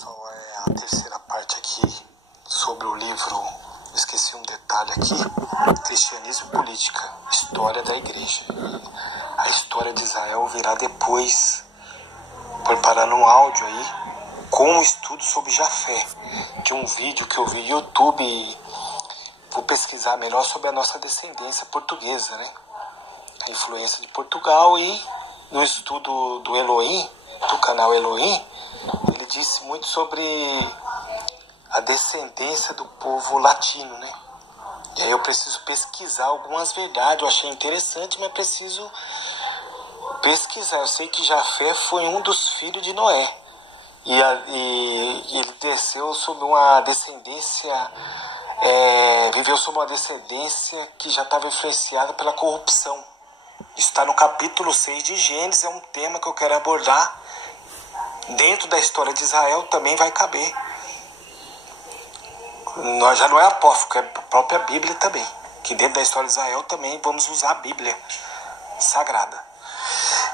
pessoal, é a terceira parte aqui sobre o livro, esqueci um detalhe aqui, Cristianismo e Política, História da Igreja. A história de Israel virá depois, preparando um áudio aí, com um estudo sobre Jafé, de um vídeo que eu vi no YouTube. Vou pesquisar melhor sobre a nossa descendência portuguesa, né? A influência de Portugal, e no estudo do Elohim, do canal Elohim, ele disse muito sobre a descendência do povo latino, né? E aí eu preciso pesquisar algumas verdades. Eu achei interessante, mas preciso pesquisar. Eu sei que Jafé foi um dos filhos de Noé. E ele desceu sob uma descendência, viveu sob uma descendência que já estava influenciada pela corrupção. Está no capítulo 6 de Gênesis, é um tema que eu quero abordar. Dentro da história de Israel também vai caber. Já não é apócrifo, é a própria Bíblia também. Que dentro da história de Israel também vamos usar a Bíblia Sagrada.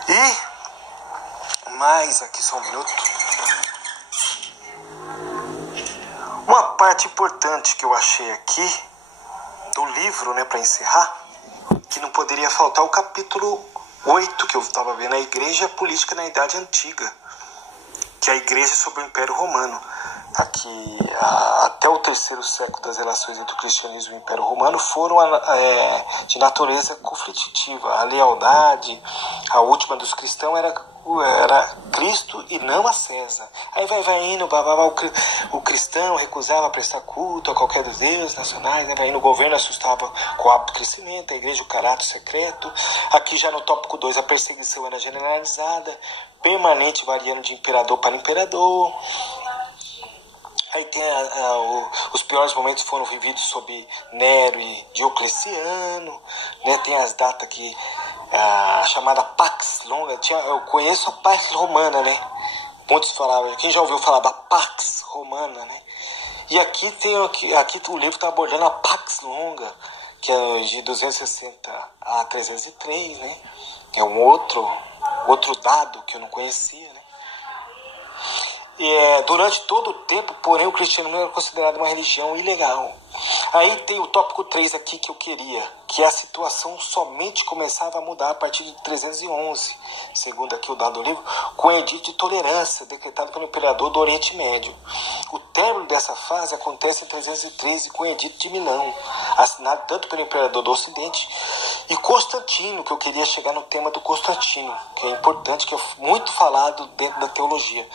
E mais aqui, só um minuto. Uma parte importante que eu achei aqui do livro, né, para encerrar, que não poderia faltar o capítulo 8 que eu estava vendo, a Igreja Política na Idade Antiga, que é a Igreja sob o Império Romano. Aqui, até o terceiro século, das relações entre o cristianismo e o Império Romano foram de natureza conflitiva. A lealdade, a última dos cristãos era Cristo e não a César. Aí vai indo, o cristão recusava prestar culto a qualquer dos deuses nacionais, vai indo, o governo assustava com o hábito de crescimento, a igreja o caráter secreto. Aqui já no tópico 2, a perseguição era generalizada, permanente, variando de imperador para imperador. Aí tem os piores momentos foram vividos sob Nero e Diocleciano, né? Tem as datas aqui, a chamada Pax Longa. Eu conheço a Pax Romana, né? Muitos falavam, quem já ouviu falar da Pax Romana, né? E aqui o livro está abordando a Pax Longa, que é de 260 a 303, né? É um outro dado que eu não conhecia, né? Durante todo o tempo, porém, o cristianismo era considerado uma religião ilegal. Aí tem o tópico 3 aqui que eu queria, que a situação somente começava a mudar a partir de 311, segundo aqui o dado do livro, com o edito de tolerância decretado pelo imperador do Oriente Médio. O término dessa fase acontece em 313 com o edito de Milão, assinado tanto pelo imperador do Ocidente e Constantino, que eu queria chegar no tema do Constantino, que é importante, que é muito falado dentro da teologia.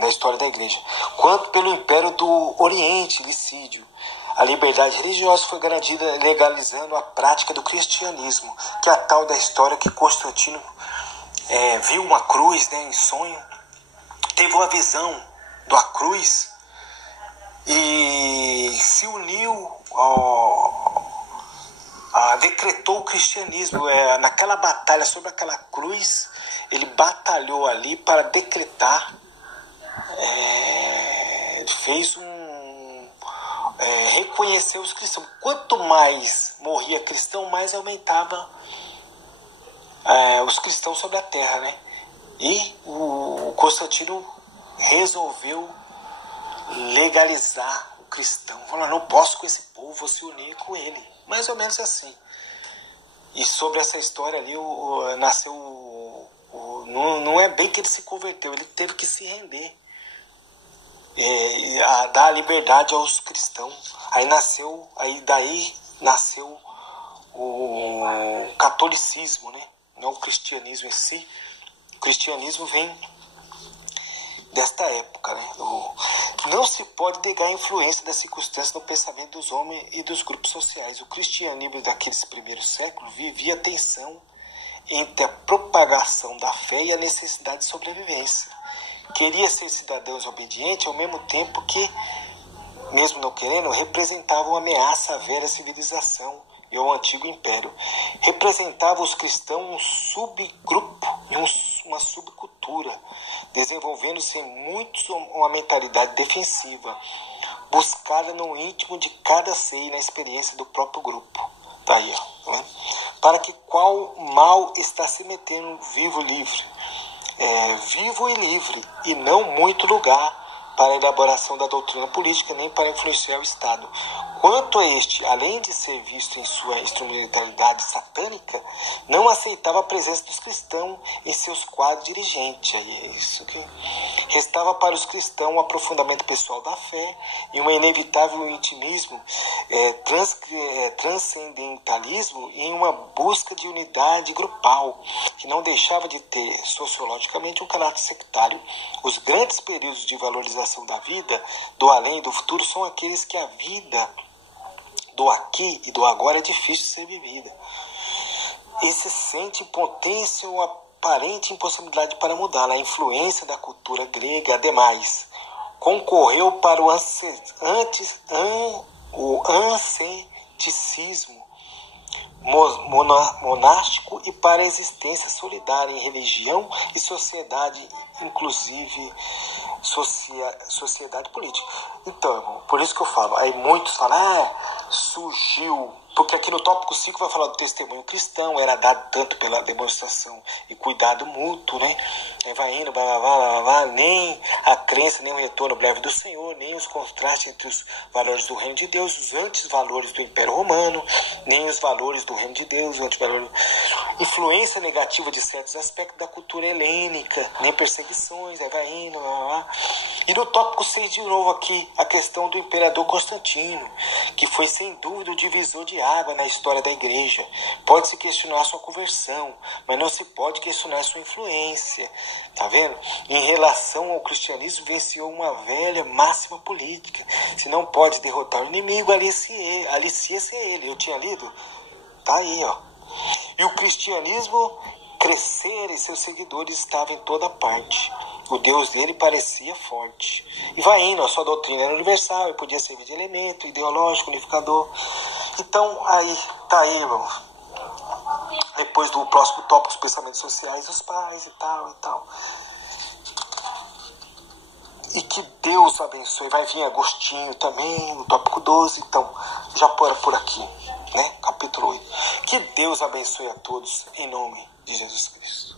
Na história da igreja, quanto pelo Império do Oriente, Licídio. A liberdade religiosa foi garantida legalizando a prática do cristianismo, que é a tal da história que Constantino viu uma cruz, né, em sonho, teve uma visão da cruz e se uniu, decretou o cristianismo. Naquela batalha sobre aquela cruz, ele batalhou ali para decretar, reconhecer os cristãos. Quanto mais morria cristão, mais aumentava os cristãos sobre a terra, né? E o Constantino resolveu legalizar o cristão. Falou, não posso com esse povo, vou se unir com ele. Mais ou menos assim. E sobre essa história ali, nasceu... Não é bem que ele se converteu, ele teve que se render, a dar liberdade aos cristãos. Daí nasceu o catolicismo, né? Não o cristianismo em si. O cristianismo vem desta época, né? Não se pode negar a influência das circunstâncias no pensamento dos homens e dos grupos sociais. O cristianismo daqueles primeiros séculos vivia tensão entre a propagação da fé e a necessidade de sobrevivência. Queria ser cidadãos obedientes ao mesmo tempo que, mesmo não querendo, representava uma ameaça à velha civilização e ao antigo império. Representava os cristãos um subgrupo e uma subcultura, desenvolvendo-se em muitos uma mentalidade defensiva, buscada no íntimo de cada ser e na experiência do próprio grupo. Tá aí, ó, né? Para que qual mal está se metendo vivo livre. vivo e livre, e não muito lugar para a elaboração da doutrina política, nem para influenciar o Estado. Quanto a este, além de ser visto em sua instrumentalidade satânica, não aceitava a presença dos cristãos em seus quadros dirigentes. Aí é isso que restava para os cristãos um aprofundamento pessoal da fé e um inevitável intimismo, transcendentalismo e uma busca de unidade grupal, que não deixava de ter, sociologicamente, um caráter sectário. Os grandes períodos de valorização da vida, do além e do futuro, são aqueles que a vida do aqui e do agora é difícil de ser vivida. E se sente impotência ou aparente impossibilidade para mudá-la. A influência da cultura grega, ademais, concorreu para o asceticismo monástico e para a existência solidária em religião e sociedade, inclusive sociedade política. Então, irmão, por isso que eu falo, aí muitos falam, surgiu, porque aqui no tópico 5 vai falar do testemunho cristão, era dado tanto pela demonstração e cuidado mútuo, né? Aí vai indo, nem a crença, nem o retorno breve do Senhor, nem os contrastes entre os valores do reino de Deus, os anti-valores do Império Romano, nem os valores do reino de Deus, os anti-valores, influência negativa de certos aspectos da cultura helênica, nem perseguições, aí vai indo, E no tópico 6 de novo aqui, a questão do imperador Constantino, que foi sem dúvida o divisor de água na história da igreja. Pode-se questionar sua conversão, mas não se pode questionar sua influência. Tá vendo? Em relação ao cristianismo, venceu uma velha máxima política. Se não pode derrotar o inimigo, alicia-se ele. Eu tinha lido? Tá aí, ó. E o cristianismo crescer e seus seguidores estavam em toda parte. O Deus dele parecia forte. E vai indo, a sua doutrina era universal e podia servir de elemento ideológico, unificador. Então, tá aí, irmãos. Depois do próximo tópico, os pensamentos sociais dos pais e tal. E que Deus abençoe. Vai vir Agostinho também, no tópico 12. Então, já por aqui, né? Capítulo 8. Que Deus abençoe a todos, em nome de Jesus Cristo.